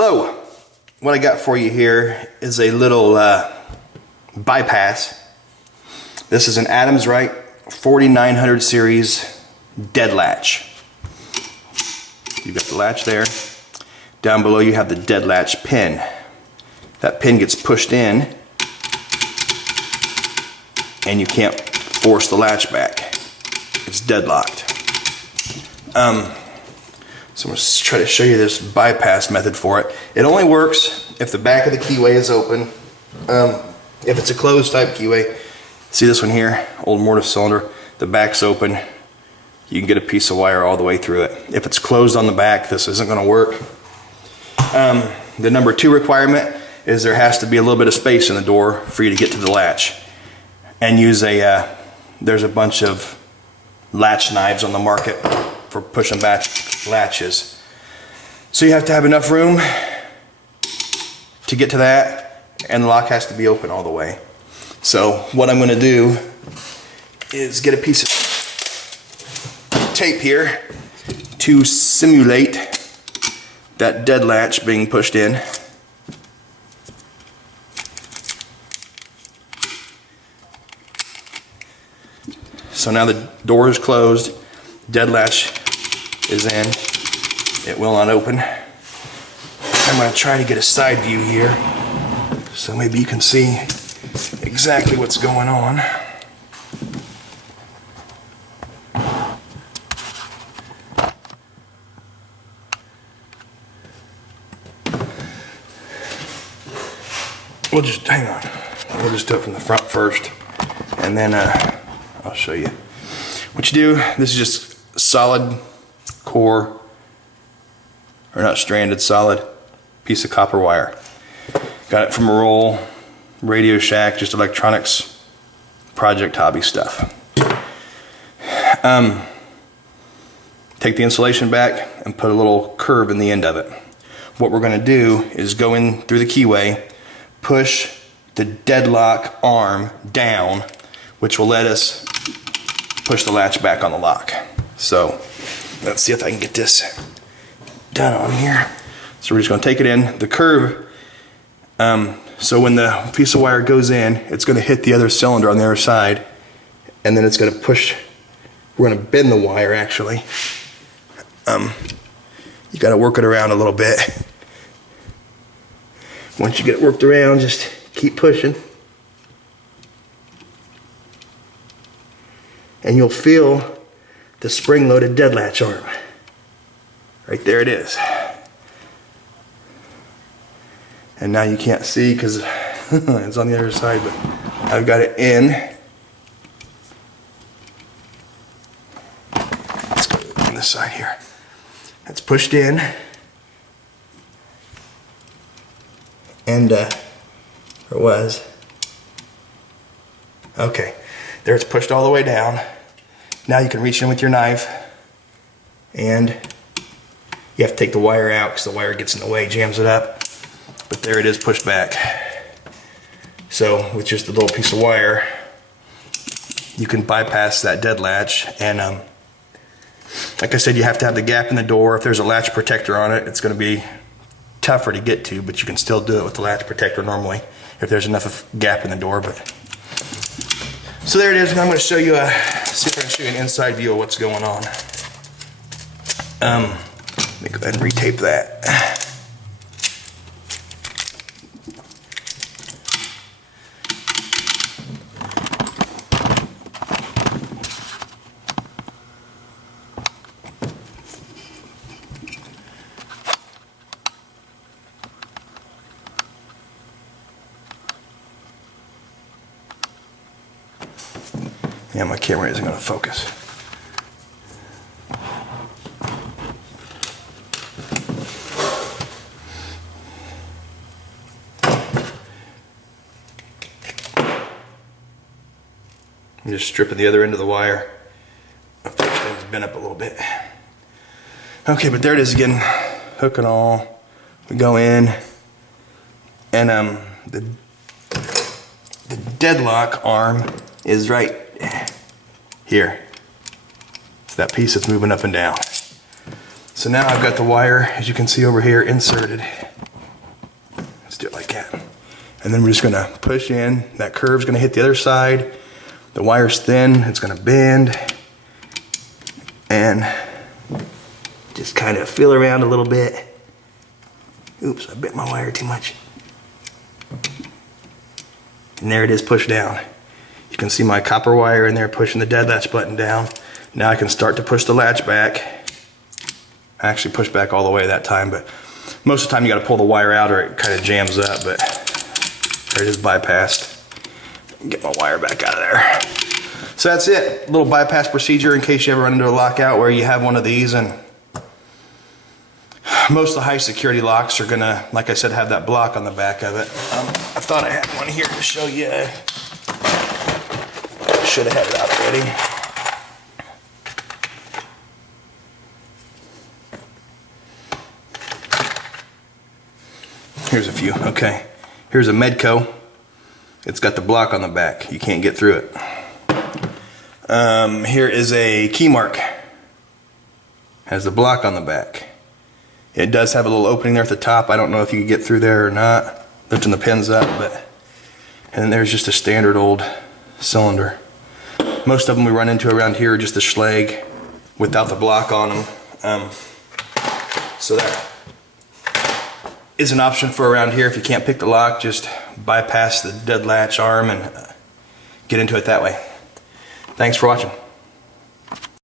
Hello, what I got for you here is a little bypass. This is an Adams Rite 4900 series Deadlatch. You've got the latch there. Down below you have the Deadlatch pin. That pin gets pushed in and you can't force the latch back. It's deadlocked. So I'm going to try to show you this bypass method for it. It only works if the back of the keyway is open. If it's a closed type keyway, see this one here, old mortise cylinder, the back's open. You can get a piece of wire all the way through it. If it's closed on the back, this isn't going to work. The number 2 requirement is there has to be a little bit of space in the door for you to get to the latch. And use there's a bunch of latch knives on the market for pushing back latches. So you have to have enough room to get to that, and the lock has to be open all the way. So what I'm going to do is get a piece of tape here to simulate that dead latch being pushed in. So now the door is closed, dead latch is in, it will not open. I'm going to try to get a side view here so maybe you can see exactly what's going on. We'll just, hang on, we'll just do it from the front first and then I'll show you. What you do, this is just solid core, or not stranded, solid piece of copper wire. Got it from a roll, Radio Shack, just electronics, project hobby stuff. Take the insulation back and put a little curve in the end of it. What we're going to do is go in through the keyway, push the deadlock arm down, which will let us push the latch back on the lock. So let's see if I can get this done on here. So we're just going to take it in. The curve, so when the piece of wire goes in, it's going to hit the other cylinder on the other side, and then it's going to push. We're going to bend the wire actually. You got to work it around a little bit. Once you get it worked around, just keep pushing. And you'll feel the spring-loaded deadlatch arm. Right there it is. And now you can't see because it's on the other side, but I've got it in. Let's go on this side here. That's pushed in. And there it was. Okay, there it's pushed all the way down. Now you can reach in with your knife, and you have to take the wire out because the wire gets in the way, jams it up. But there it is, pushed back. So with just a little piece of wire, you can bypass that dead latch. And like I said, you have to have the gap in the door. If there's a latch protector on it, it's going to be tougher to get to, but you can still do it with the latch protector normally if there's enough of gap in the door. But so there it is, and I'm going to show you see if I can show you an inside view of what's going on. Let me go ahead and retape that. Yeah, my camera isn't going to focus. I'm just stripping the other end of the wire. It's bent up a little bit. Okay, but there it is again. Hook and all. We go in, and the deadlock arm is right here. It's that piece that's moving up and down. So now I've got the wire, as you can see over here, inserted. And then we're just gonna push in. That curve's gonna hit the other side. The wire's thin, it's gonna bend. And just kind of feel around a little bit. Oops, I bit my wire too much. And there it is, pushed down. You can see my copper wire in there pushing the dead latch button down. Now I can start to push the latch back. I actually pushed back all the way that time, but most of the time you gotta pull the wire out or it kind of jams up, but there it is, bypassed. Get my wire back out of there. So that's it, a little bypass procedure in case you ever run into a lockout where you have one of these. And most of the high security locks are gonna, like I said, have that block on the back of it. I thought I had one here to show you. Should have had it out already. Here's a few, okay. Here's a Medco. It's got the block on the back. You can't get through it. Here is a key mark. Has the block on the back. It does have a little opening there at the top. I don't know if you can get through there or not. Lifting the pins up, but. And then there's just a standard old cylinder. Most of them we run into around here are just the Schlage without the block on them. So that is an option for around here. If you can't pick the lock, just bypass the dead latch arm and get into it that way. Thanks for watching.